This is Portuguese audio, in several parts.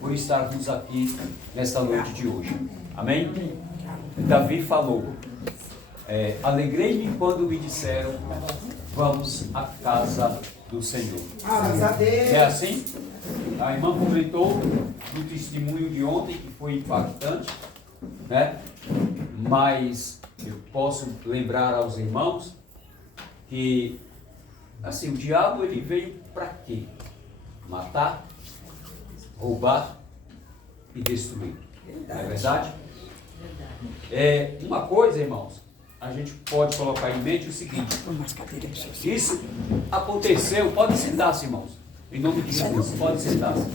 por estarmos aqui nesta noite de hoje. Amém? Davi falou, alegrei-me quando me disseram, vamos à casa do Senhor. É assim? A irmã comentou no testemunho de ontem, que foi impactante, né? Mas eu posso lembrar aos irmãos que, assim, o diabo ele veio para quê? Matar, roubar e destruir. Não é verdade? Uma coisa, irmãos, a gente pode colocar em mente o seguinte: isso aconteceu, pode sentar-se, irmãos, em nome de Jesus, pode sentar-se.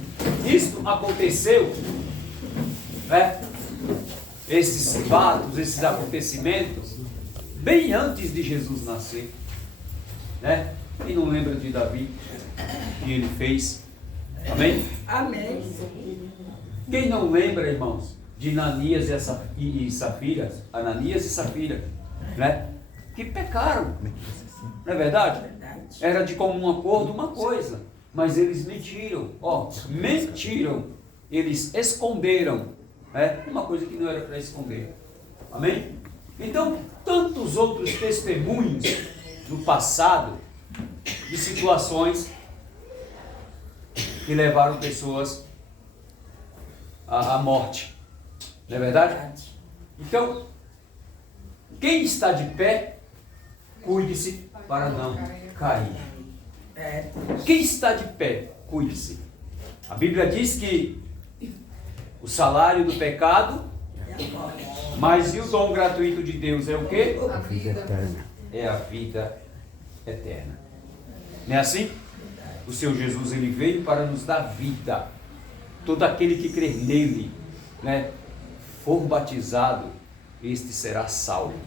Isso aconteceu, né? Esses fatos, esses acontecimentos, bem antes de Jesus nascer, né? Quem não lembra de Davi, que ele fez? Amém? Amém. Quem não lembra, irmãos, de Ananias e Safira, Ananias e Safira, né? Que pecaram, não é verdade? Era de comum acordo uma coisa, mas eles mentiram, mentiram, eles esconderam, né? Uma coisa que não era para esconder. Amém? Então, tantos outros testemunhos do passado, de situações que levaram pessoas à morte. Não é verdade? Então, quem está de pé, cuide-se para não cair. Quem está de pé, cuide-se. A Bíblia diz que o salário do pecado, mas e o dom gratuito de Deus é o quê? A vida eterna. É a vida eterna. Não é assim? O Senhor Jesus, ele veio para nos dar vida. Todo aquele que crer nele, né, for batizado, este será salvo.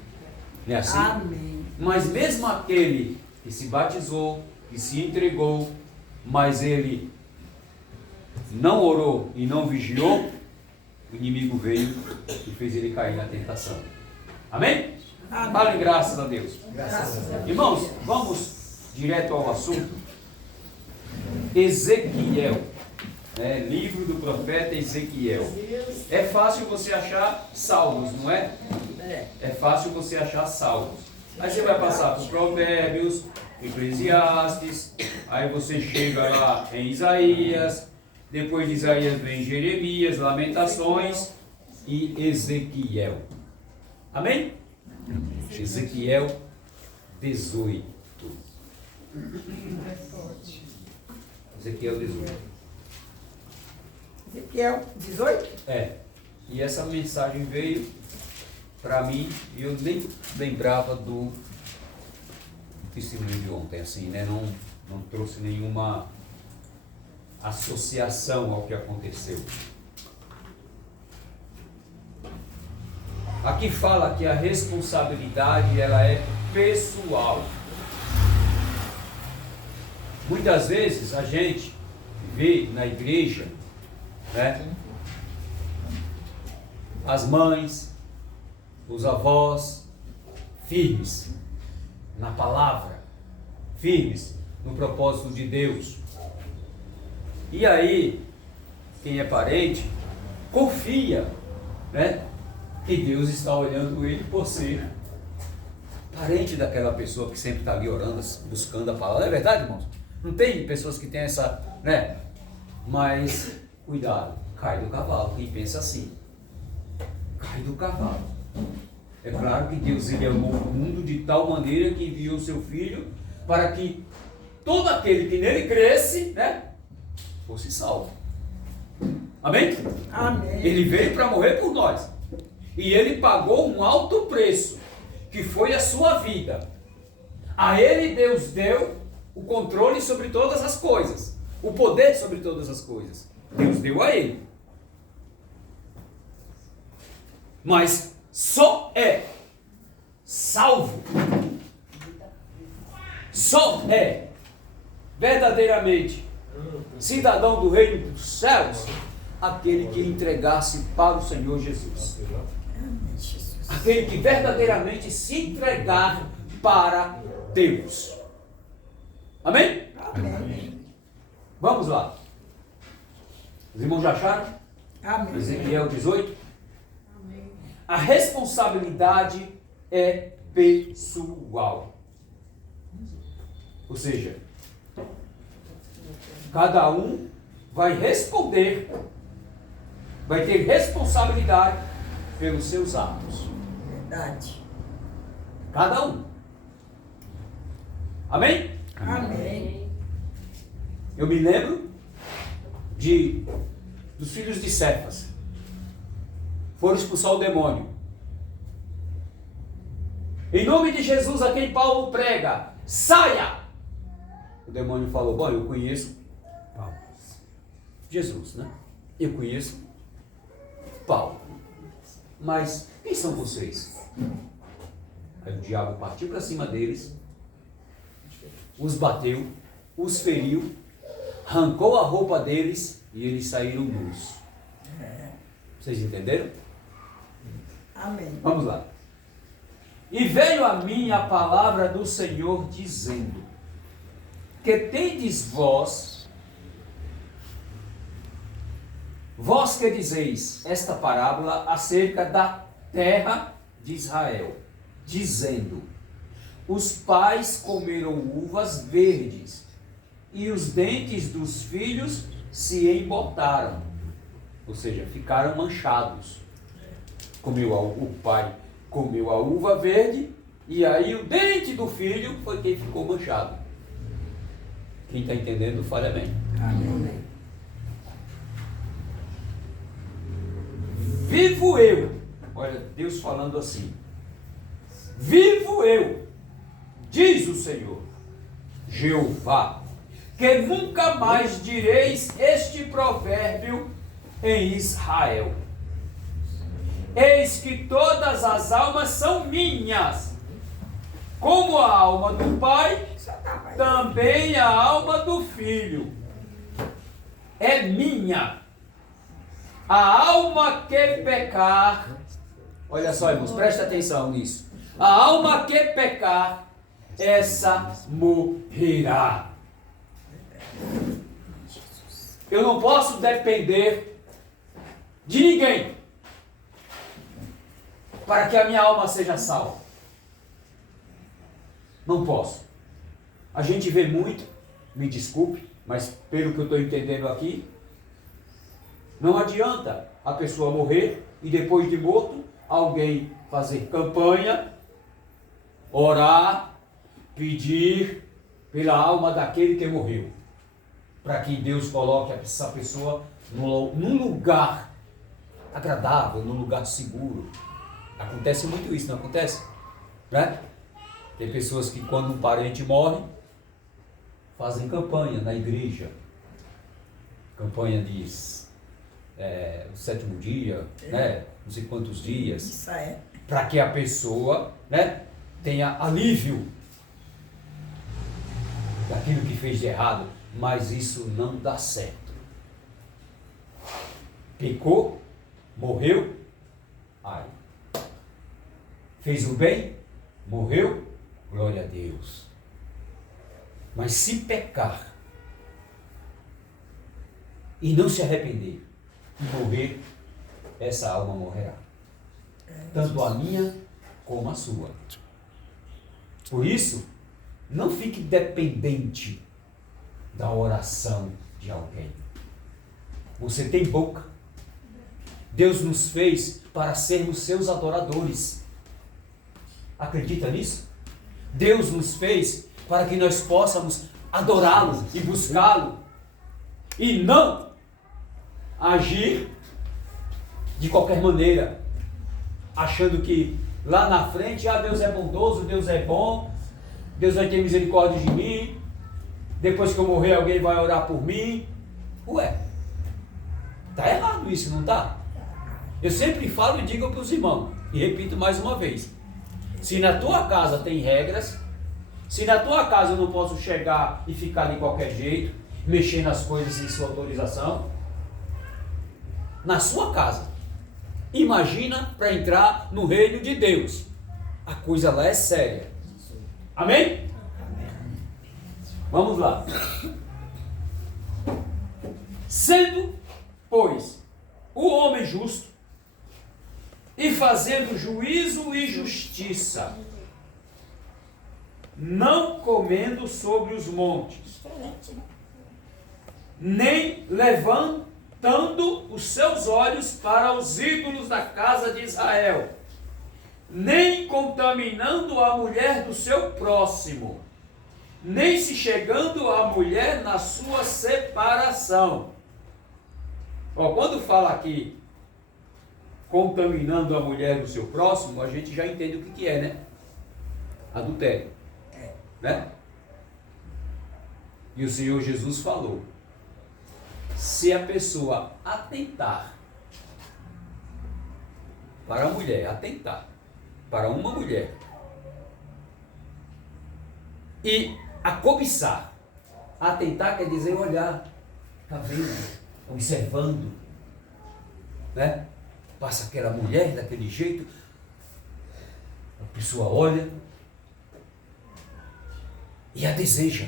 Não é assim? Amém. Mas mesmo aquele que se batizou, que se entregou, mas ele não orou e não vigiou, o inimigo veio e fez ele cair na tentação. Amém? Amém. Falem graças a Deus. Graças a Deus. Irmãos, vamos direto ao assunto. Ezequiel, livro do profeta Ezequiel. É fácil você achar salmos, não é? É fácil você achar salmos. Aí você vai passar por Provérbios, Eclesiastes, aí você chega lá em Isaías, depois de Isaías vem Jeremias, Lamentações e Ezequiel. Amém? Ezequiel 18. Ezequiel 18. Ezequiel 18? E essa mensagem veio para mim e eu nem lembrava do testemunho de ontem, assim, né? Não trouxe nenhuma associação ao que aconteceu. Aqui fala que a responsabilidade ela é pessoal. Muitas vezes a gente vê na igreja, né, as mães, os avós, firmes na palavra, firmes no propósito de Deus. E aí, quem é parente, confia, né, que Deus está olhando ele por ser parente daquela pessoa que sempre está ali orando, buscando a palavra. É verdade, irmãos? Não tem pessoas que têm essa, né? Mas, cuidado, cai do cavalo. Quem pensa assim, cai do cavalo. É claro que Deus ele amou o mundo de tal maneira que enviou o seu Filho para que todo aquele que nele cresce, né, fosse salvo. Amém? Amém. Ele veio para morrer por nós. E ele pagou um alto preço, que foi a sua vida. A ele Deus deu o controle sobre todas as coisas, o poder sobre todas as coisas. Deus deu a ele. Mas só é salvo, só é verdadeiramente cidadão do reino dos céus aquele que entregasse para o Senhor Jesus. Aquele que verdadeiramente se entregar para Deus. Amém? Amém. Vamos lá. Os irmãos já acharam? Amém. Ezequiel 18. A responsabilidade é pessoal. Ou seja, cada um vai responder, vai ter responsabilidade pelos seus atos. Verdade. Cada um. Amém? Amém. Eu me lembro dos filhos de Cefas. Foram expulsar o demônio. Em nome de Jesus, a quem Paulo prega, saia! O demônio falou: bom, eu conheço Paulo. Jesus, né? Eu conheço Paulo. Mas quem são vocês? Aí o diabo partiu para cima deles, os bateu, os feriu, arrancou a roupa deles e eles saíram nus. Vocês entenderam? Amém. Vamos lá. E veio a mim a palavra do Senhor dizendo: que tendes vós que dizeis esta parábola acerca da terra de Israel, dizendo: os pais comeram uvas verdes, e os dentes dos filhos se embotaram, ou seja, ficaram manchados. O pai comeu a uva verde, e aí o dente do filho foi quem ficou manchado. Quem está entendendo, fale amém. Amém. Vivo eu, olha Deus falando assim: vivo eu, diz o Senhor, Jeová, que nunca mais direis este provérbio em Israel. Eis que todas as almas são minhas, como a alma do pai, também a alma do filho é minha. A alma que pecar, olha só, irmãos, presta atenção nisso. A alma que pecar, essa morrerá. Eu não posso depender de ninguém para que a minha alma seja salva. Não posso. A gente vê muito, me desculpe, mas pelo que eu estou entendendo aqui, não adianta a pessoa morrer e depois de morto, alguém fazer campanha, orar, pedir pela alma daquele que morreu, para que Deus coloque essa pessoa num lugar agradável, num lugar seguro. Acontece muito isso, não acontece? Né? Tem pessoas que quando um parente morre, fazem campanha na igreja. Campanha diz o 7º dia, né? Não sei quantos dias. Isso é. Para que a pessoa, né, tenha alívio daquilo que fez de errado. Mas isso não dá certo. Pecou, morreu, ai. Fez o bem, morreu, glória a Deus. Mas se pecar e não se arrepender e morrer, essa alma morrerá. Tanto a minha como a sua. Por isso, não fique dependente da oração de alguém. Você tem boca. Deus nos fez para sermos seus adoradores. Acredita nisso? Deus nos fez para que nós possamos adorá-lo e buscá-lo e não agir de qualquer maneira, achando que lá na frente, Deus é bondoso, Deus é bom, Deus vai ter misericórdia de mim, depois que eu morrer alguém vai orar por mim. Ué, está errado isso, não está? Eu sempre falo e digo para os irmãos, e repito mais uma vez: se na tua casa tem regras, se na tua casa eu não posso chegar e ficar de qualquer jeito, mexer nas coisas sem sua autorização, na sua casa, imagina para entrar no reino de Deus. A coisa lá é séria. Amém? Vamos lá. Sendo, pois, o homem justo, e fazendo juízo e justiça, não comendo sobre os montes, nem levantando os seus olhos para os ídolos da casa de Israel, nem contaminando a mulher do seu próximo, nem se chegando à mulher na sua separação. Quando fala aqui contaminando a mulher do seu próximo, a gente já entende o que é, né? Adultério. Né? E o Senhor Jesus falou: se a pessoa atentar para a mulher, atentar para uma mulher e a cobiçar, atentar quer dizer olhar, está vendo, observando, né? Passa aquela mulher daquele jeito, a pessoa olha e a deseja.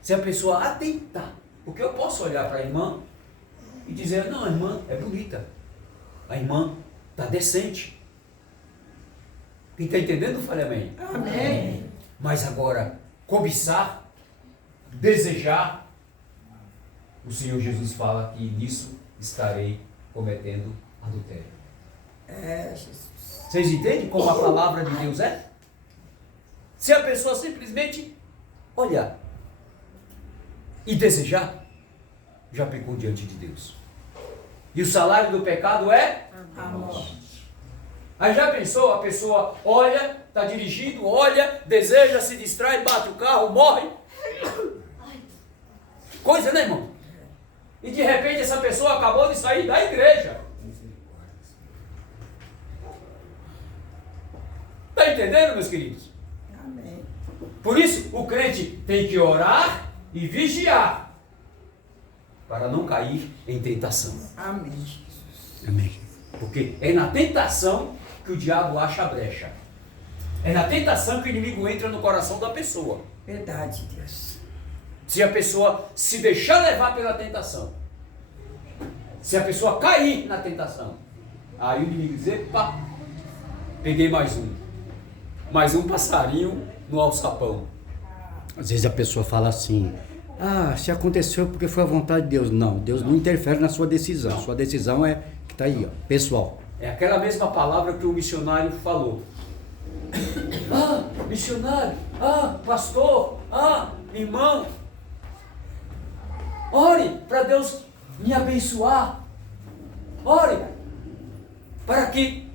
Se a pessoa atentar, porque eu posso olhar para a irmã e dizer: não, a irmã é bonita, a irmã está decente. Quem está entendendo, fale amém. Amém. Mas agora, cobiçar, desejar, o Senhor Jesus fala que nisso estarei cometendo adultério. Jesus. Vocês entendem como a palavra de Deus é? Se a pessoa simplesmente olhar e desejar, já pecou diante de Deus. E o salário do pecado é A morte. Aí já pensou, a pessoa olha, está dirigindo, olha, deseja, se distrai, bate o carro, morre. Coisa, né, irmão? E de repente essa pessoa acabou de sair da igreja. Está entendendo, meus queridos? Amém. Por isso, o crente tem que orar e vigiar para não cair em tentação. Amém. Amém. Porque é na tentação que o diabo acha a brecha. É na tentação que o inimigo entra no coração da pessoa. Verdade, Deus. Se a pessoa se deixar levar pela tentação, se a pessoa cair na tentação, aí o inimigo diz: pá, peguei mais um passarinho no alçapão. Às vezes a pessoa fala assim: se aconteceu porque foi a vontade de Deus. Não, Deus não interfere na sua decisão. Sua decisão é que está aí, ó, pessoal. É aquela mesma palavra que o missionário falou. Missionário, pastor, irmão, ore para Deus me abençoar. Ore para que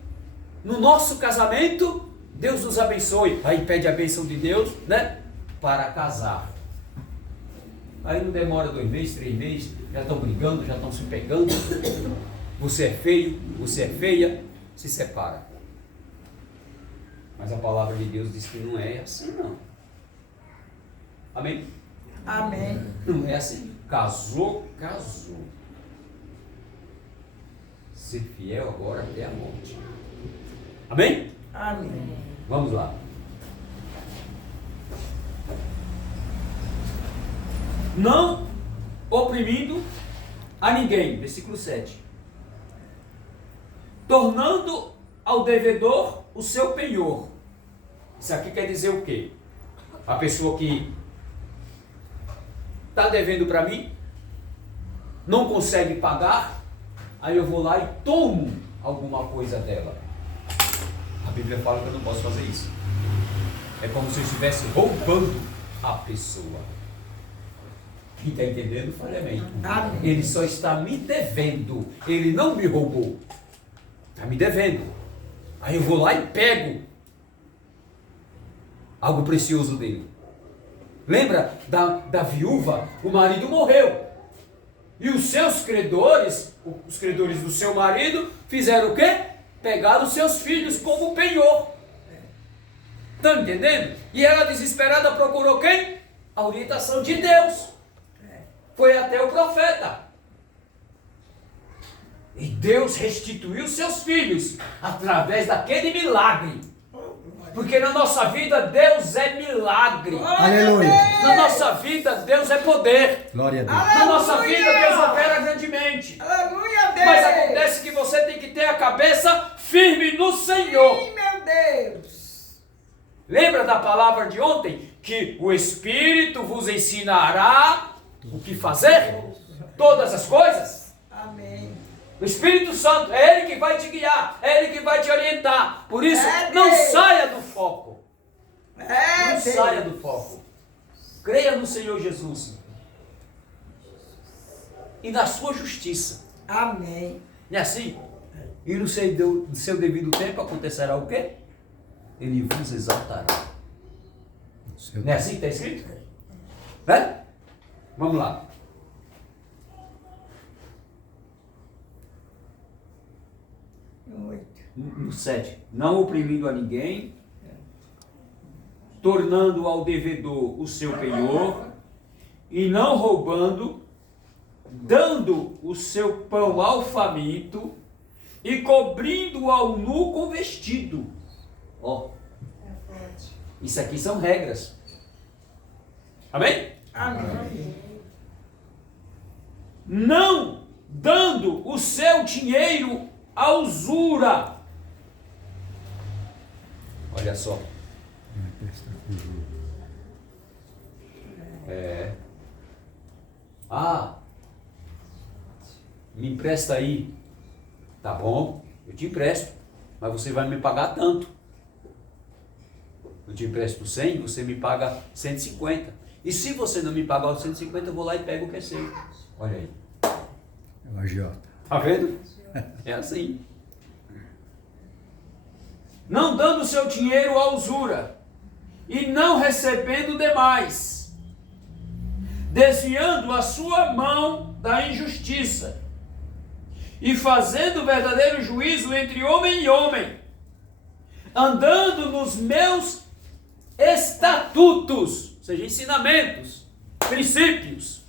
no nosso casamento Deus nos abençoe. Aí pede a bênção de Deus, né? Para casar. Aí não demora 2 meses, 3 meses, já estão brigando, já estão se pegando. Você é feio, você é feia, se separa. Mas a palavra de Deus diz que não é assim, não. Amém? Amém. Não é assim. Casou, casou. Ser fiel agora até a morte. Amém? Amém. Vamos lá. Não oprimindo a ninguém. Versículo 7. Tornando ao devedor o seu penhor. Isso aqui quer dizer o quê? A pessoa que está devendo para mim, não consegue pagar, aí eu vou lá e tomo alguma coisa dela. A Bíblia fala que eu não posso fazer isso. É como se eu estivesse roubando a pessoa. Quem está entendendo, fale amém. Amém. Ele só está me devendo. Ele não me roubou. Está me devendo. Aí eu vou lá e pego algo precioso dele. Lembra da viúva? O marido morreu. E os seus credores, os credores do seu marido, fizeram o quê? Pegaram os seus filhos como penhor. Estão entendendo? E ela desesperada procurou quem? A orientação de Deus. Foi até o profeta. E Deus restituiu seus filhos através daquele milagre. Porque na nossa vida Deus é milagre. Aleluia. Na nossa vida Deus é poder. Glória a Deus. Na nossa Aleluia. vida Deus opera grandemente. Aleluia, Deus. Mas acontece que você tem que ter a cabeça firme no Senhor. Sim, meu Deus. Lembra da palavra de ontem? Que o Espírito vos ensinará o que fazer? Todas as coisas? Amém. O Espírito Santo, é Ele que vai te guiar, é Ele que vai te orientar. Por isso, É não Deus. saia do foco. É Não Deus. saia do foco. Creia no Senhor Jesus. E na sua justiça. Amém. Não é assim? E no seu devido tempo acontecerá o quê? Ele vos exaltará. Não é assim que está escrito? Né? Vamos lá. No 7. Não oprimindo a ninguém, tornando ao devedor o seu penhor, e não roubando, dando o seu pão ao faminto, e cobrindo ao nu com vestido. Ó, isso aqui são regras. Amém? Amém. Não dando o seu dinheiro à usura. Olha só. Me empresta aí. Tá bom, eu te empresto, mas você vai me pagar tanto. Eu te empresto 100, você me paga 150. E se você não me pagar os 150, eu vou lá e pego o que é seu. Olha aí. É o agiota. Tá vendo? É assim. Não dando seu dinheiro à usura, e não recebendo demais, desviando a sua mão da injustiça, e fazendo verdadeiro juízo entre homem e homem, andando nos meus estatutos, ou seja, ensinamentos, princípios.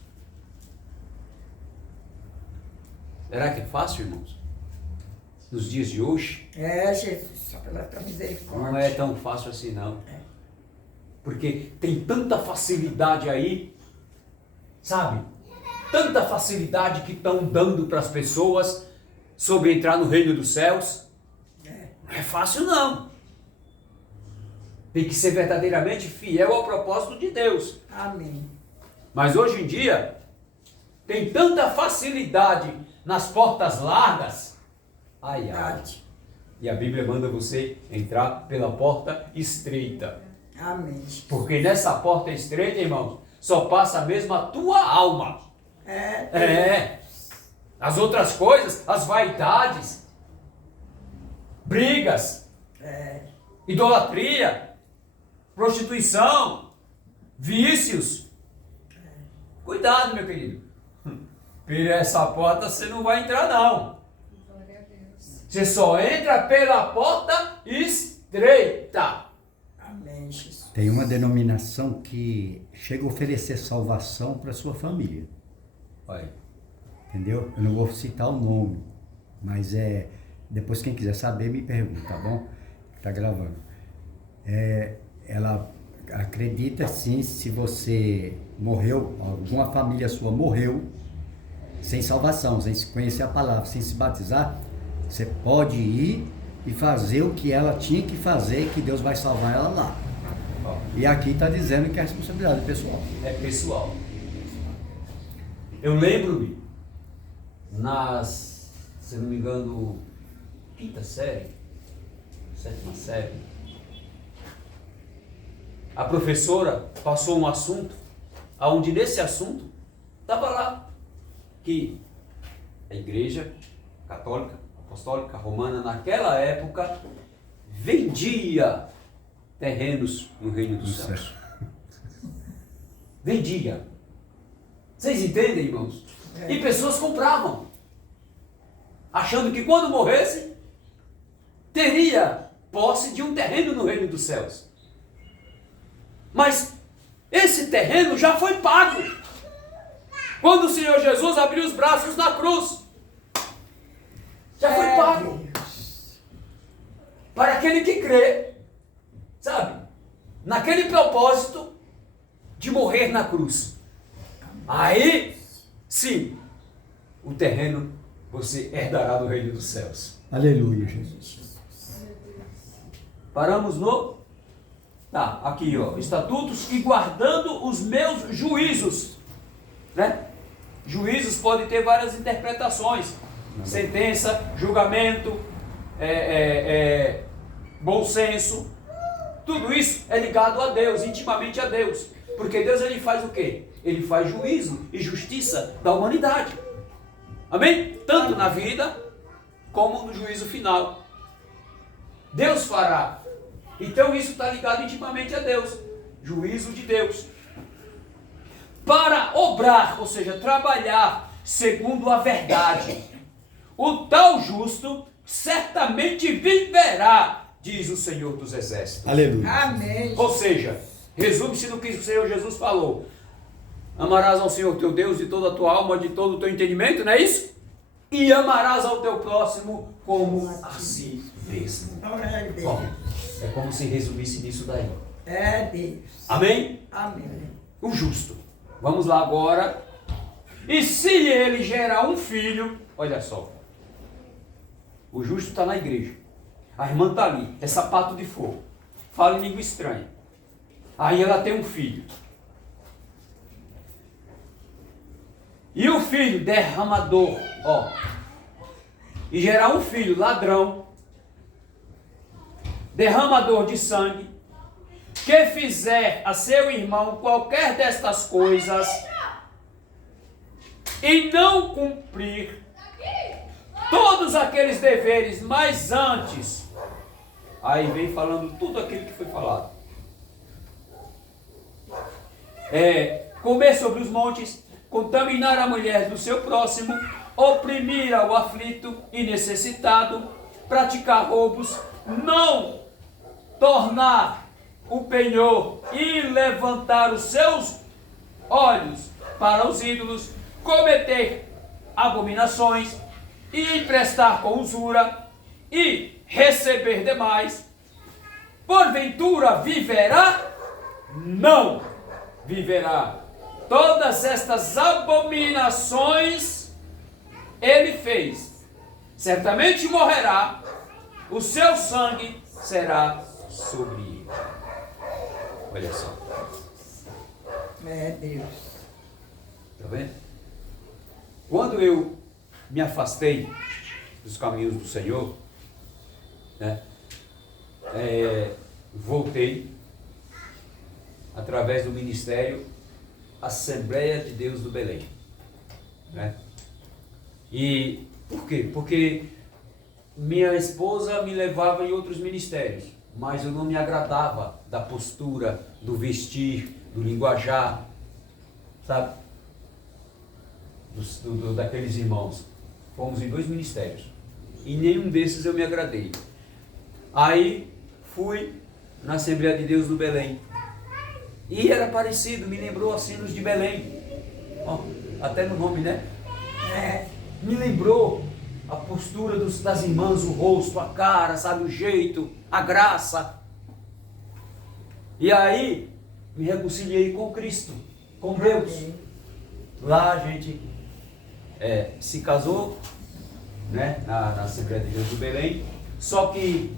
Será que é fácil, irmãos? Nos dias de hoje? É, Jesus, só pela tua misericórdia. Não é tão fácil assim, não. Porque tem tanta facilidade aí, sabe? Tanta facilidade que estão dando para as pessoas sobre entrar no reino dos céus. Não é fácil, não. Tem que ser verdadeiramente fiel ao propósito de Deus. Amém. Mas hoje em dia, tem tanta facilidade nas portas largas. Ai, ai. Verdade. E a Bíblia manda você entrar pela porta estreita. Amém. Jesus. Porque nessa porta estreita, irmãos, só passa mesmo a tua alma. É. As outras coisas, as vaidades, brigas, idolatria, prostituição, vícios. Cuidado, meu querido. Por essa porta você não vai entrar, não. Você só entra pela porta estreita. Amém, Jesus. Tem uma denominação que chega a oferecer salvação para sua família. Olha. Entendeu? Eu não vou citar o nome, mas depois quem quiser saber me pergunta, tá bom? Tá gravando. Ela acredita sim, se você morreu, alguma família sua morreu, sem salvação, sem conhecer a palavra, sem se batizar, você pode ir e fazer o que ela tinha que fazer, que Deus vai salvar ela lá. E aqui está dizendo que é responsabilidade pessoal. É pessoal. Eu lembro-me, se não me engano, quinta série, sétima série, a professora passou um assunto, onde nesse assunto estava lá que a igreja católica, apostólica, romana, naquela época, vendia terrenos no reino dos céus. Vendia. Vocês entendem, irmãos? E pessoas compravam, achando que quando morresse, teria posse de um terreno no reino dos céus. Mas esse terreno já foi pago quando o Senhor Jesus abriu os braços na cruz. Já foi pago. Para aquele que crê. sabe, naquele propósito de morrer na cruz. Aí, sim, o terreno você herdará do reino dos céus. Aleluia, Jesus. Paramos no... Tá, aqui ó, estatutos e guardando os meus juízos, né? Juízos podem ter várias interpretações. Sentença, julgamento, bom senso. Tudo isso é ligado a Deus, intimamente a Deus. Porque Deus ele faz o quê? Ele faz juízo e justiça da humanidade. Amém? Tanto na vida como no juízo final. Deus fará. Então isso está ligado intimamente a Deus. Juízo de Deus. Para obrar, ou seja, trabalhar segundo a verdade. O tal justo certamente viverá, diz o Senhor dos Exércitos. Aleluia. Amém. Ou seja, resume-se no que o Senhor Jesus falou. Amarás ao Senhor teu Deus de toda a tua alma, de todo o teu entendimento, não é isso? E amarás ao teu próximo como a si mesmo. Glória a Deus. Bom, é como se resumisse nisso daí. É Deus. Amém? Amém. O justo. Vamos lá agora. E se ele gerar um filho, olha só. O justo está na igreja. A irmã está ali, é sapato de fogo. Fala em língua estranha. Aí ela tem um filho. E o filho derramador, ó. E gerar um filho ladrão, derramador de sangue, que fizer a seu irmão qualquer destas coisas e não cumprir todos aqueles deveres, mas antes, aí vem falando tudo aquilo que foi falado. Comer sobre os montes, contaminar a mulher do seu próximo, oprimir ao aflito e necessitado, praticar roubos, não tornar o penhor e levantar os seus olhos para os ídolos, cometer abominações e emprestar com usura e receber demais, porventura viverá? Não viverá. Todas estas abominações ele fez. Certamente morrerá, o seu sangue será sobre ele. Olha só. É Deus. Está vendo? Quando eu me afastei dos caminhos do Senhor, né, voltei através do ministério Assembleia de Deus do Belém, né? E por quê? Porque minha esposa me levava em outros ministérios, mas eu não me agradava da postura, do vestir, do linguajar, sabe? Daqueles irmãos. Fomos em 2 ministérios e nenhum desses eu me agradei. Aí fui na Assembleia de Deus do Belém e era parecido, me lembrou a Sinos de Belém. Ó, até no nome, né? Me lembrou a postura das irmãs, o rosto, a cara, sabe, o jeito, a graça. E aí me reconciliei com Cristo, com Deus. Lá a gente se casou, né, na Assembleia de Deus do Belém, só que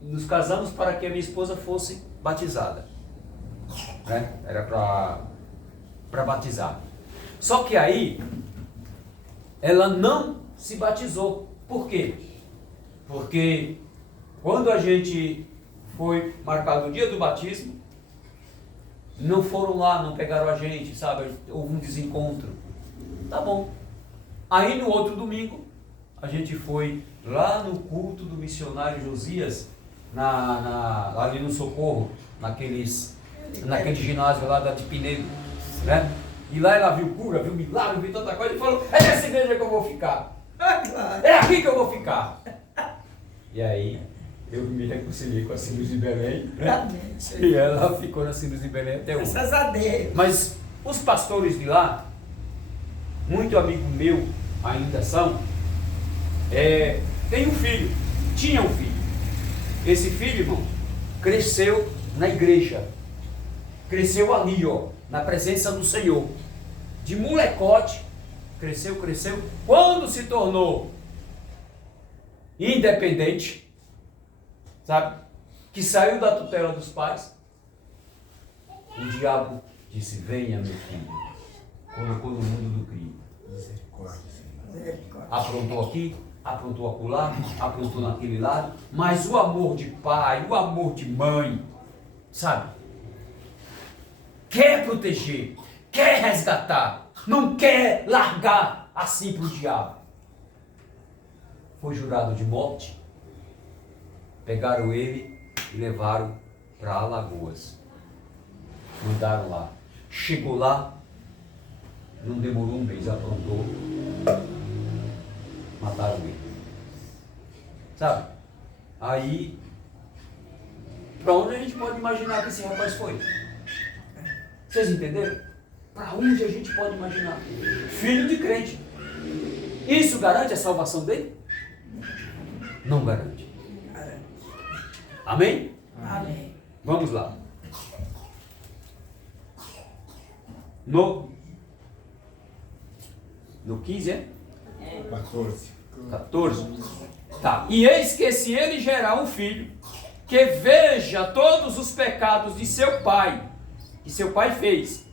nos casamos para que a minha esposa fosse batizada, né? Era para batizar. Só que aí ela não se batizou. Por quê? Porque quando a gente foi marcado o dia do batismo, não foram lá, não pegaram a gente, sabe? Houve um desencontro. Tá bom. Aí no outro domingo, a gente foi lá no culto do missionário Josias, ali no Socorro, naquele ginásio lá da Tipinedo, né? E lá ela viu cura, viu milagre, viu tanta coisa, e falou, é nessa igreja que eu vou ficar. É aqui que eu vou ficar. E aí, eu me reconciliei com a Sinos de Belém, né? E ela ficou na Sinos de Belém até hoje. Graças a Deus. Mas os pastores de lá, muito amigo meu ainda são, tinha um filho. Esse filho, irmão, cresceu na igreja. Cresceu ali, ó, na presença do Senhor. De molecote, cresceu. Quando se tornou independente, sabe? Que saiu da tutela dos pais, o diabo disse: venha, meu filho. Colocou no mundo do crime. Misericórdia, Senhor. Misericórdia. Aprontou aqui, aprontou acolá, aprontou naquele lado, mas o amor de pai, o amor de mãe, sabe? Quer proteger, quer resgatar, não quer largar assim para o diabo. Foi jurado de morte, pegaram ele e levaram para Alagoas. Mandaram lá. Chegou lá, não demorou um mês, aprontou, mataram ele. Sabe? Aí, para onde a gente pode imaginar que esse rapaz foi? Vocês entenderam? Para onde a gente pode imaginar? Filho de crente. Isso garante a salvação dele? Não garante. Amém? Amém. Vamos lá. No 15, é? 14. 14. Tá. E eis que se ele gerar um filho, que veja todos os pecados de seu pai, que seu pai fez,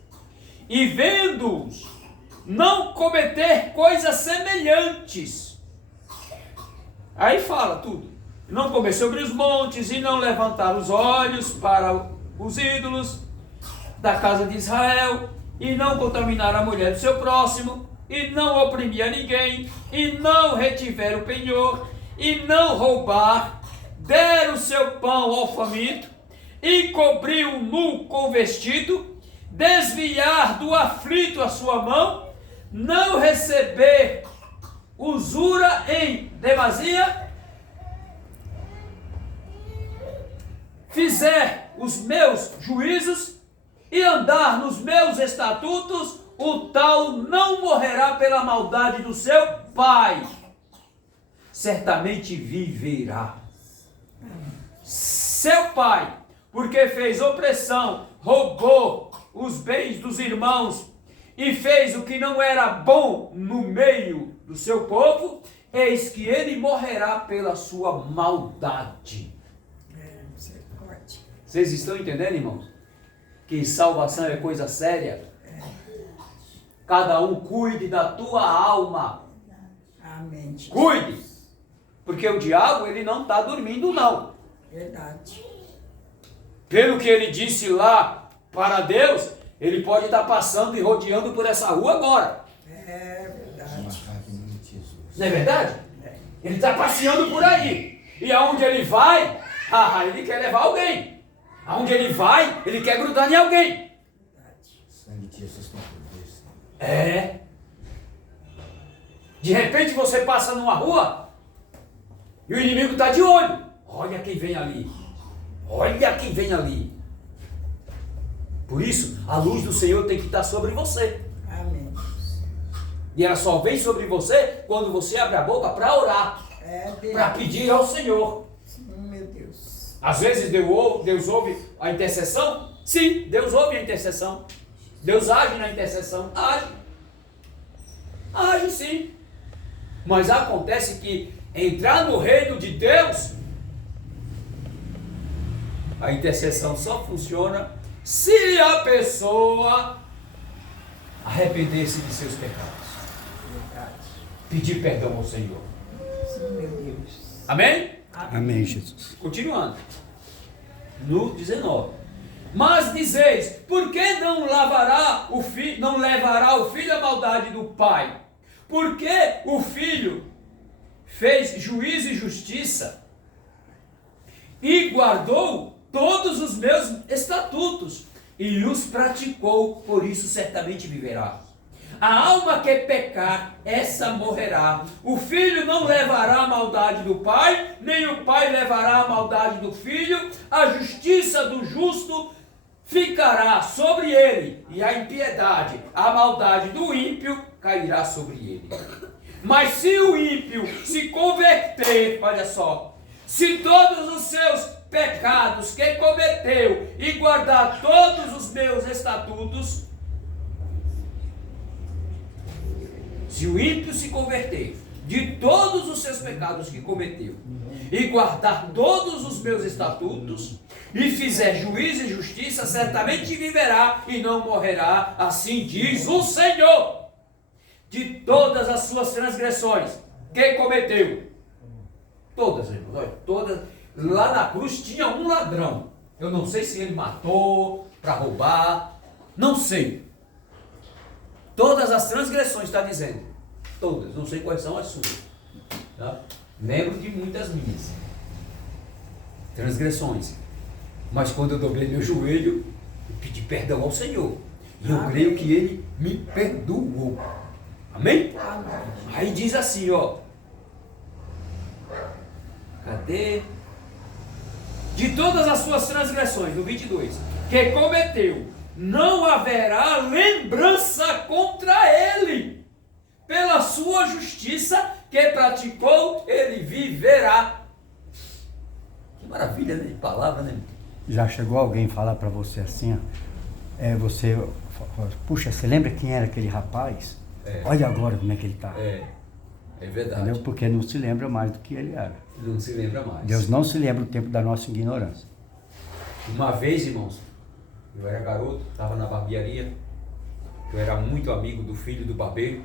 e vendo-os não cometer coisas semelhantes. Aí fala tudo. Não comer sobre os montes e não levantar os olhos para os ídolos da casa de Israel, e não contaminar a mulher do seu próximo, e não oprimir a ninguém, e não retiver o penhor, e não roubar, der o seu pão ao faminto, e cobrir o nu com vestido, desviar do aflito a sua mão, não receber usura em demasia, fizer os meus juízos e andar nos meus estatutos, o tal não morrerá pela maldade do seu pai, certamente viverá. Seu pai, porque fez opressão, roubou os bens dos irmãos e fez o que não era bom no meio do seu povo, eis que ele morrerá pela sua maldade. Misericórdia. Vocês estão entendendo, irmãos? Que salvação é coisa séria? Cada um cuide da tua alma. Amém. Jesus. Cuide! Porque o diabo, ele não está dormindo, não. Verdade. Pelo que ele disse lá para Deus, ele pode estar passando e rodeando por essa rua agora. É verdade. Matar em nome de Jesus. Não é verdade? Ele está passeando por aí. E aonde ele vai, ele quer levar alguém. Aonde ele vai, ele quer grudar em alguém. Verdade. O sangue de Jesus tem poder, Senhor. É. De repente você passa numa rua e o inimigo está de olho. Olha quem vem ali. Olha quem vem ali. Por isso, a luz do Senhor tem que estar sobre você. Amém. E ela só vem sobre você quando você abre a boca para orar, É Deus. para pedir ao Senhor. Meu Deus. Às vezes Deus ouve a intercessão. Sim, Deus ouve a intercessão. Deus age na intercessão. Age. Age sim. Mas acontece que entrar no reino de Deus, a intercessão só funciona se a pessoa arrepender-se de seus pecados. Verdade. Pedir perdão ao Senhor. Meu Deus. Amém? Amém, Jesus. Continuando. No 19. Mas dizeis, por que não levará o filho à maldade do pai? Porque o filho fez juízo e justiça e guardou todos os meus estatutos e os praticou, por isso certamente viverá. A alma que pecar, essa morrerá. O filho não levará a maldade do pai, nem o pai levará a maldade do filho. A justiça do justo ficará sobre ele, e a impiedade, a maldade do ímpio cairá sobre ele. Mas se o ímpio se converter, olha só, se todos os seus pecados que cometeu e guardar todos os meus estatutos, se o ímpio se converter de todos os seus pecados que cometeu e guardar todos os meus estatutos e fizer juízo e justiça, certamente viverá e não morrerá, assim diz o Senhor. De todas as suas transgressões que cometeu, todas, irmãos, olha, todas. Lá na cruz tinha um ladrão. Eu não sei se ele matou para roubar, não sei. Todas as transgressões, está dizendo. Todas, não sei quais são as suas. Tá? Lembro de muitas minhas transgressões. Mas quando eu dobrei meu joelho, eu pedi perdão ao Senhor. E eu creio que Ele me perdoou. Amém? Aí diz assim, ó. Cadê? De todas as suas transgressões, no 22, que cometeu, não haverá lembrança contra ele. Pela sua justiça que praticou, ele viverá. Que maravilha, né, de palavra, né? Já chegou alguém falar para você assim, ó, puxa, você lembra quem era aquele rapaz? Olha agora como é que ele está. É verdade. Entendeu? Porque não se lembra mais do que ele era. Não se lembra mais. Deus não se lembra do tempo da nossa ignorância. Uma vez, irmãos, eu era garoto, estava na barbearia, eu era muito amigo do filho do barbeiro,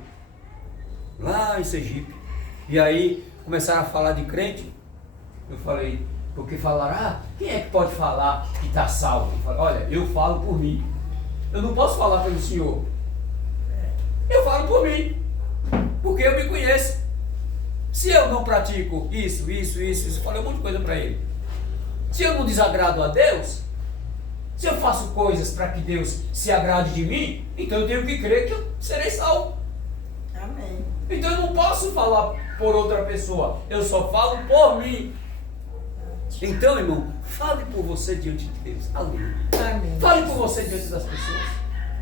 lá em Sergipe. E aí começaram a falar de crente. Eu falei, porque falaram, quem é que pode falar que está salvo? Eu falei, olha, eu falo por mim. Eu não posso falar pelo senhor. Eu falo por mim, porque eu me conheço. Se eu não pratico isso, falei um monte de coisa para ele. Se eu não desagrado a Deus, se eu faço coisas para que Deus se agrade de mim, então eu tenho que crer que eu serei salvo. Amém. Então eu não posso falar por outra pessoa, eu só falo por mim. Então, irmão, fale por você diante de Deus. Aleluia. Amém. Fale por você diante das pessoas.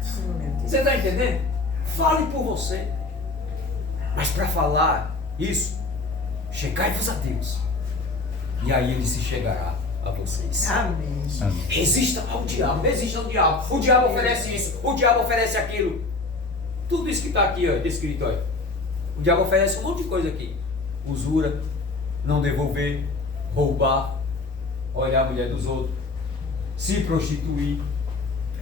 Sim, meu Deus. Você está entendendo? Fale por você. Mas para falar isso, chegai-vos a Deus. E aí ele se chegará a vocês. Amém. Resistam ao diabo, resistam ao diabo. O diabo oferece isso, o diabo oferece aquilo. Tudo isso que está aqui, ó, descrito, ó. O diabo oferece um monte de coisa aqui. Usura, não devolver, roubar, olhar a mulher dos outros, se prostituir,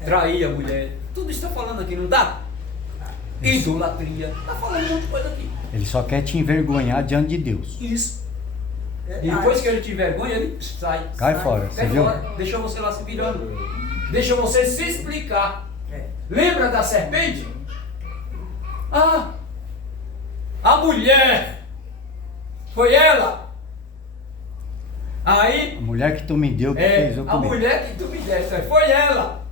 trair a mulher. Tudo isso está falando aqui, não dá? Idolatria, está falando um monte de coisa aqui. Ele só quer te envergonhar diante de Deus. Isso. E depois que ele te envergonha, ele sai. Cai fora, você Cai viu? fora. Deixa você lá se virando. Deixa você se explicar. É. Lembra da serpente? A mulher. Foi ela. Aí. A mulher que tu me deu que fez eu A comer. mulher que tu me deste, foi ela.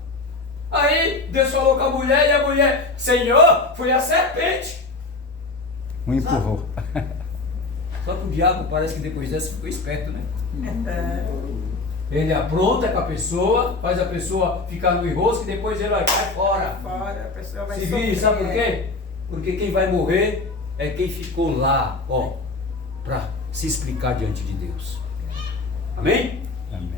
Aí Deus falou com a mulher e a mulher, Senhor, foi a serpente. Um empurrou. Só que o diabo parece que depois dessa ficou esperto, né? É. Ele apronta com a pessoa, faz a pessoa ficar no enrosco e depois ele vai fora. Fora, a pessoa vai Se vire, sabe por quê? Porque quem vai morrer é quem ficou lá, ó, para se explicar diante de Deus. Amém? Amém.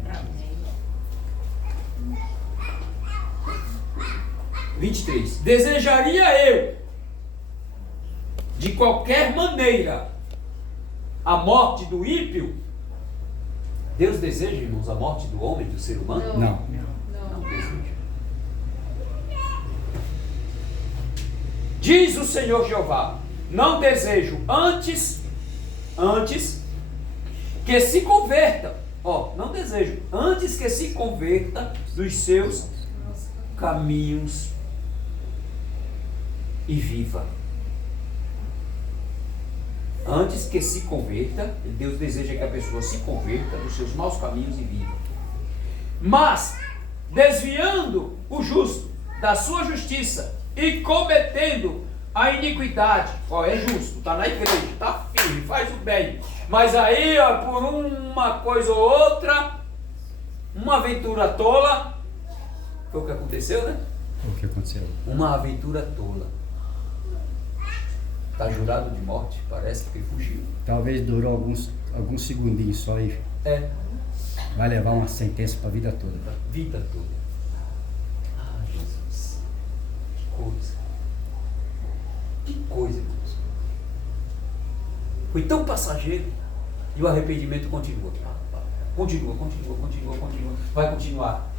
23. Desejaria eu, de qualquer maneira, a morte do ímpio? Deus deseja, irmãos, a morte do homem, do ser humano? Não. Não deseja. Diz o Senhor Jeová: não desejo antes que se converta. Ó, não desejo antes que se converta dos seus caminhos e viva. Antes que se converta, Deus deseja que a pessoa se converta dos seus maus caminhos e viva. Mas, desviando o justo da sua justiça e cometendo a iniquidade, ó, é justo, está na igreja, está firme, faz o bem, mas aí, ó, por uma coisa ou outra, uma aventura tola, foi o que aconteceu, né? O que aconteceu? Uma aventura tola. Está jurado de morte, parece que fugiu. Talvez durou alguns segundinhos só e É, vai levar uma sentença para a vida toda. a vida toda. Ah, Jesus. Que coisa. Que coisa, irmãos. Foi tão passageiro e o arrependimento continua. Continua. Vai continuar.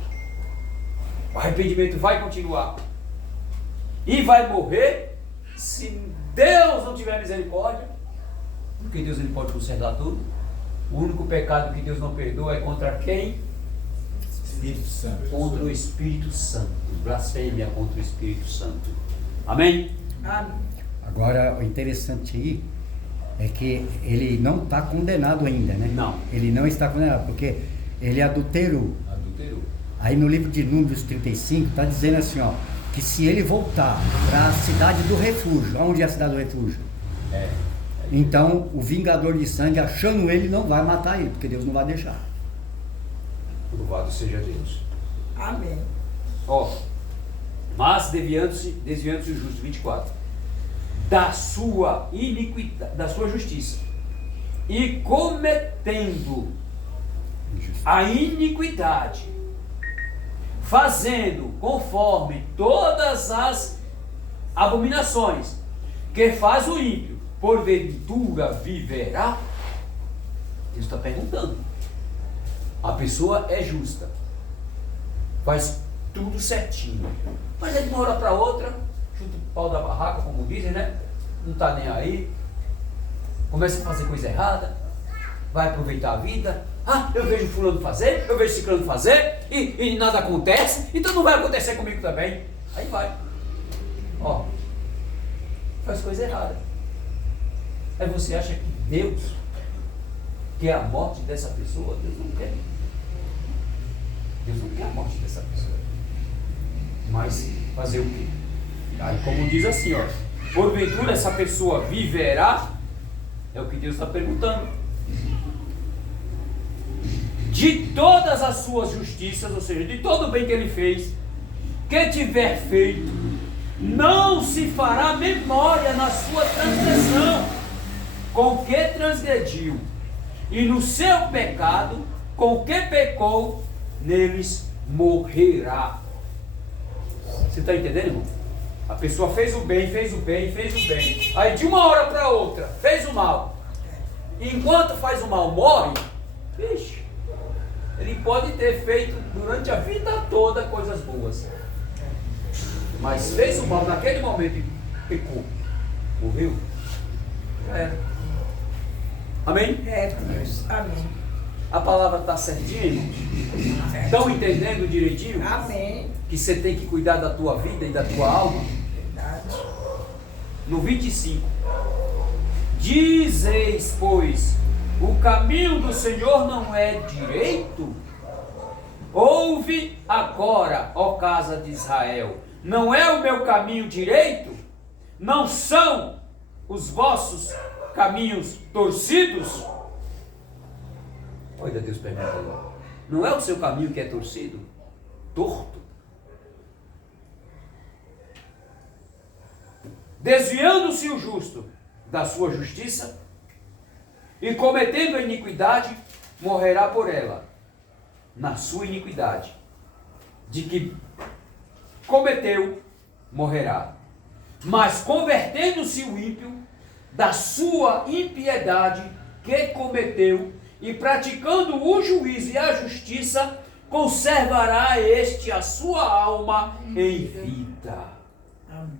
O arrependimento vai continuar. E vai morrer se Deus não tiver misericórdia. Porque Deus ele pode consertar tudo. O único pecado que Deus não perdoa é contra quem? Espírito Santo. Contra o Espírito Santo. Blasfêmia contra o Espírito Santo. Amém? Amém. Agora, o interessante aí é que ele não está condenado ainda, né? Não. Ele não está condenado, porque ele adulterou. Adulterou. Aí no livro de Números 35 está dizendo assim, ó, que se ele voltar para a cidade do refúgio, onde é a cidade do refúgio? Então o vingador de sangue, achando ele, não vai matar ele, porque Deus não vai deixar. Louvado seja Deus. Amém. Ó, mas desviando-se o justo, 24, da sua iniquidade, da sua justiça, e cometendo a iniquidade, fazendo conforme todas as abominações que faz o ímpio, porventura viverá? Deus está perguntando. A pessoa é justa, faz tudo certinho, mas é de uma hora para outra, chuta o pau da barraca, como dizem, né? Não está nem aí, começa a fazer coisa errada, vai aproveitar a vida. Ah, eu vejo fulano fazer, eu vejo ciclano fazer, e nada acontece, então não vai acontecer comigo também. Aí vai. Ó, faz coisa errada. Aí você acha que Deus quer a morte dessa pessoa? Deus não quer. Deus não quer a morte dessa pessoa. Mas fazer o quê? Aí como diz assim, ó, porventura essa pessoa viverá? É o que Deus está perguntando. De todas as suas justiças, ou seja, de todo o bem que ele fez, que tiver feito, não se fará memória na sua transgressão, com que transgrediu, e no seu pecado, com que pecou, neles morrerá. Você está entendendo, irmão? A pessoa fez o bem. Aí de uma hora para outra, fez o mal. E enquanto faz o mal, morre. Vixe, ele pode ter feito durante a vida toda coisas boas. Mas fez o mal naquele momento e pecou. Morreu. Já era. Amém? É Deus. Amém. A palavra está certinha, irmãos? Estão entendendo direitinho? Amém. Que você tem que cuidar da tua vida e da tua alma? Verdade. No 25. Dizeis, pois, o caminho do Senhor não é direito? Ouve agora, ó casa de Israel, não é o meu caminho direito? Não são os vossos caminhos torcidos? Olha Deus perguntando. Não é o seu caminho que é torcido? Torto? Desviando-se o justo da sua justiça e cometendo a iniquidade, morrerá por ela, na sua iniquidade, de que cometeu, morrerá. Mas convertendo-se o ímpio da sua impiedade que cometeu, e praticando o juízo e a justiça, conservará este a sua alma em vida. Amém.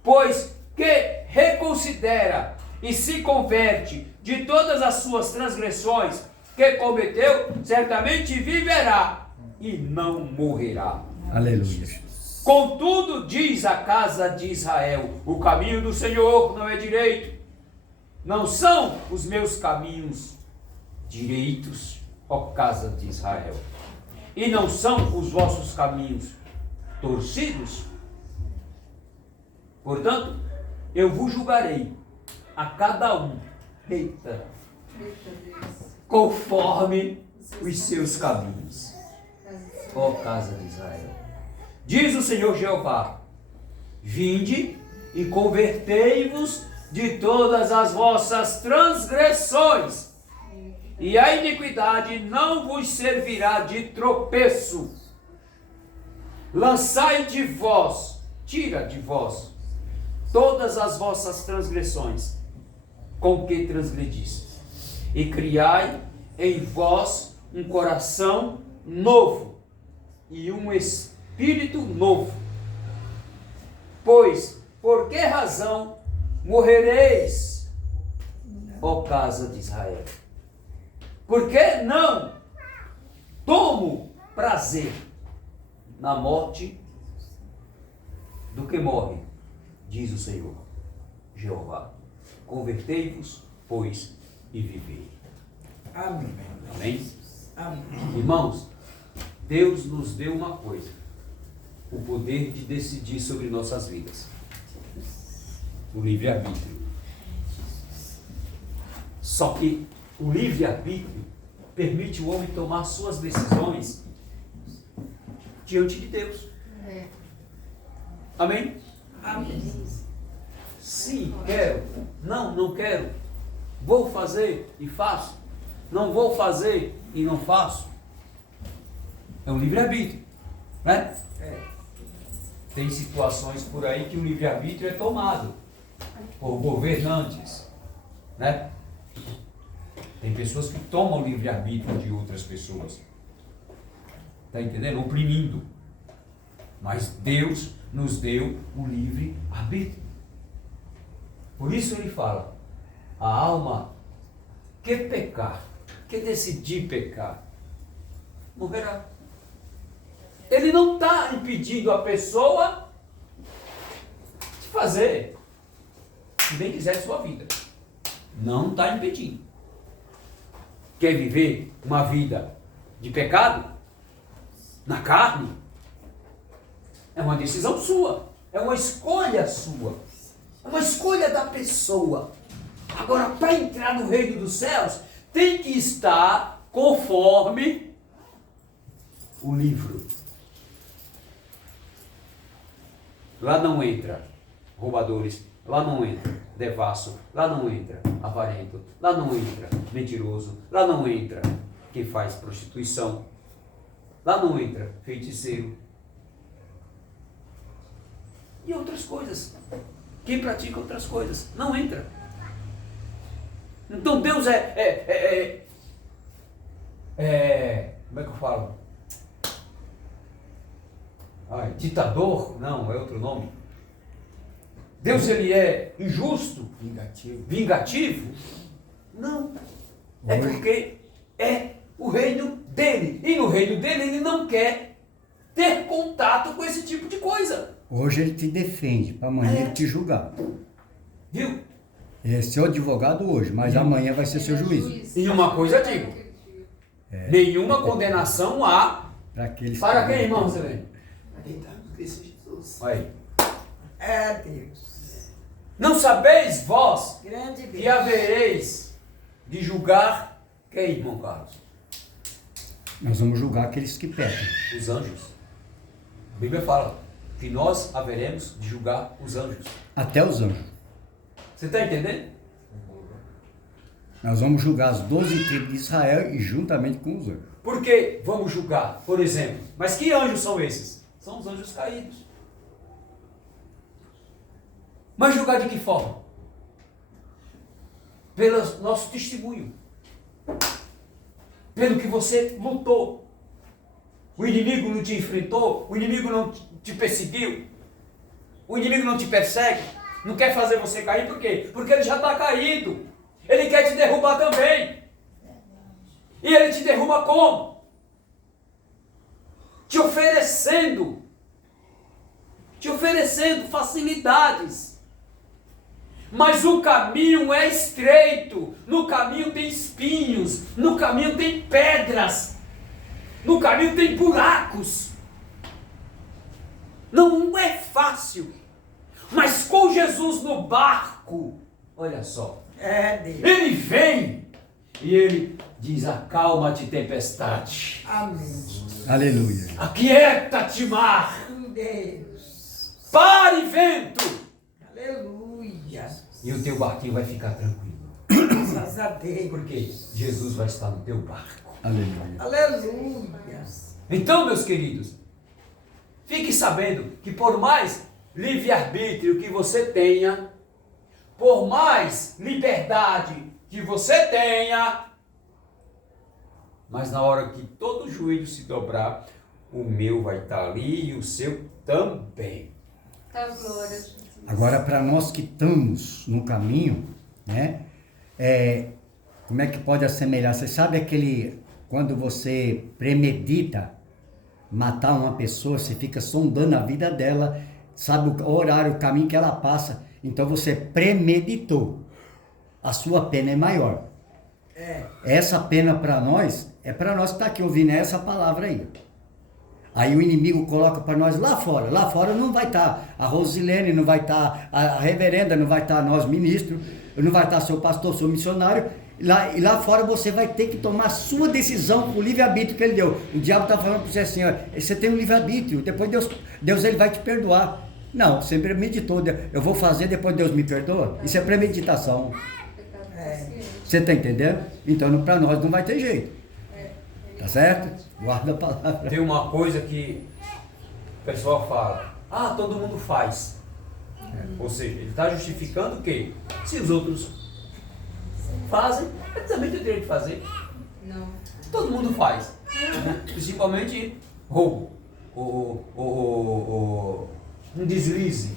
Pois que reconsidera e se converte de todas as suas transgressões que cometeu, certamente viverá e não morrerá. Aleluia. Contudo, diz a casa de Israel, o caminho do Senhor não é direito, não são os meus caminhos direitos, ó casa de Israel, e não são os vossos caminhos torcidos. Portanto, eu vos julgarei a cada um, conforme os seus caminhos, ó casa de Israel. Diz o Senhor Jeová: vinde e convertei-vos de todas as vossas transgressões, e a iniquidade não vos servirá de tropeço. Lançai de vós, tira de vós, todas as vossas transgressões, com que transgredis, e criai em vós um coração novo, e um espírito novo. Pois, por que razão morrereis, ó casa de Israel? Por que não tomo prazer na morte do que morre, diz o Senhor, Jeová. Convertei-vos, pois, e vivei. Amém. Amém? Amém. Irmãos, Deus nos deu uma coisa: o poder de decidir sobre nossas vidas. O livre-arbítrio. Só que o livre-arbítrio permite o homem tomar suas decisões diante de Deus. Amém? Amém. Sim, quero. Não, não quero. Vou fazer e faço. Não vou fazer e não faço. É um livre-arbítrio, né? Tem situações por aí que o livre-arbítrio é tomado por governantes, né? Tem pessoas que tomam o livre-arbítrio de outras pessoas. Está entendendo? Oprimindo. Mas Deus nos deu o livre-arbítrio. Por isso ele fala: a alma que pecar, que decidir pecar, morrerá. Ele não está impedindo a pessoa de fazer o que bem quiser de sua vida. Não está impedindo. Quer viver uma vida de pecado? Na carne? É uma decisão sua. É uma escolha sua. É uma escolha da pessoa. Agora, para entrar no reino dos céus, tem que estar conforme o livro. Lá não entra roubadores, lá não entra devasso, lá não entra avarento, lá não entra mentiroso, lá não entra quem faz prostituição, lá não entra feiticeiro e outras coisas. Quem pratica outras coisas não entra. Então Deus como é que eu falo? Ditador? Não, é outro nome. Deus, ele é injusto? Vingativo? Não. É porque é o reino dele. E no reino dele ele não quer ter contato com esse tipo de coisa. Hoje ele te defende, para amanhã ele te julgar. Viu? É seu advogado hoje, mas amanhã vai ser seu juiz. E uma coisa eu digo: nenhuma condenação há para quem, irmão Zelene? Aí. É Deus. Não sabeis vós Grande Deus. que havereis de julgar quem, irmão Carlos? Nós vamos julgar aqueles que pecam. Os anjos. A Bíblia fala que nós haveremos de julgar os anjos. Até os anjos. Você está entendendo? Nós vamos julgar as 12 tribos de Israel e juntamente com os anjos. Por que vamos julgar, por exemplo? Mas que anjos são esses? São os anjos caídos. Mas julgar de que forma? Pelo nosso testemunho. Pelo que você lutou. O inimigo não te enfrentou, o inimigo não te perseguiu, o inimigo não te persegue, não quer fazer você cair, por quê? Porque ele já está caído. Ele quer te derrubar também. E ele te derruba como? Te oferecendo facilidades. Mas o caminho é estreito, no caminho tem espinhos, no caminho tem pedras, no caminho tem buracos. Não é fácil. Mas com Jesus no barco, olha só, É Deus. ele vem e ele diz: acalma-te, tempestade. Amém. Aleluia. Aquieta-te, mar. Deus. Pare, vento. E o teu barquinho vai ficar tranquilo. Graças a Deus. Porque Jesus vai estar no teu barco. Aleluia. Aleluia. Então, meus queridos, fique sabendo que por mais livre-arbítrio que você tenha, por mais liberdade que você tenha, mas na hora que todo joelho se dobrar, o meu vai estar ali e o seu também. Tá, glória a Jesus. Agora, para nós que estamos no caminho, né? Como é que pode assemelhar? Você sabe quando você premedita matar uma pessoa, você fica sondando a vida dela, sabe o horário, o caminho que ela passa. Então você premeditou. A sua pena é maior. Essa pena para nós, é para nós que está aqui ouvindo essa palavra aí. Aí o inimigo coloca para nós lá fora. Lá fora não vai estar a Rosilene, não vai estar a reverenda, não vai estar nós ministros, não vai estar seu pastor, seu missionário. E lá fora você vai ter que tomar a sua decisão com o livre-arbítrio que ele deu. O diabo está falando para você assim, ó, você tem um livre-arbítrio, depois Deus ele vai te perdoar. Não, você premeditou, eu vou fazer, depois Deus me perdoa. Isso é premeditação. Você está entendendo? Então para nós não vai ter jeito. Tá certo? Guarda a palavra. Tem uma coisa que o pessoal fala, todo mundo faz. Ou seja, ele está justificando o quê? Se os outros fazem, eu também tenho direito de fazer. Não. Todo mundo faz. Né? Principalmente roubo. Um deslize.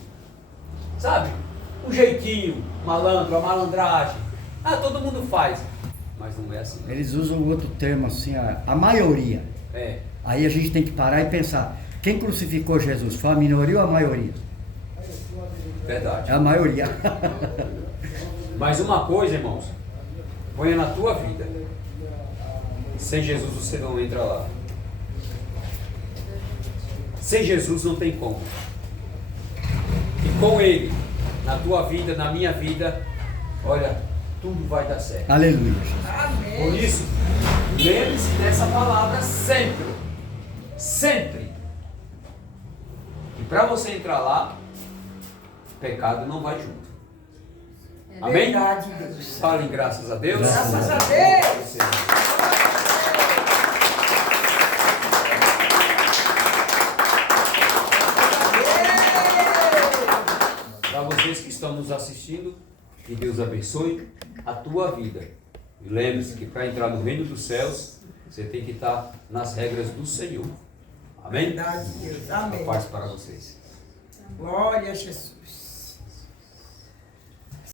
Sabe? Um jeitinho, malandro, a malandragem. Todo mundo faz. Mas não é assim. Eles usam outro termo assim, a maioria. Aí a gente tem que parar e pensar, quem crucificou Jesus? Foi a minoria ou a maioria? Verdade. É a maioria. Mas uma coisa, irmãos, ponha na tua vida. Sem Jesus você não entra lá. Sem Jesus não tem como. E com Ele, na tua vida, na minha vida, olha, tudo vai dar certo. Aleluia. Amém. Por isso, lembre-se dessa palavra sempre. Sempre. E para você entrar lá, pecado não vai junto. Amém? Verdade, Deus. Falem graças a Deus. Graças a Deus. Para vocês que estão nos assistindo, que Deus abençoe a tua vida. E lembre-se que para entrar no reino dos céus, você tem que estar nas regras do Senhor. Amém? Verdade, Deus. A Amém. paz para vocês. Glória a Jesus.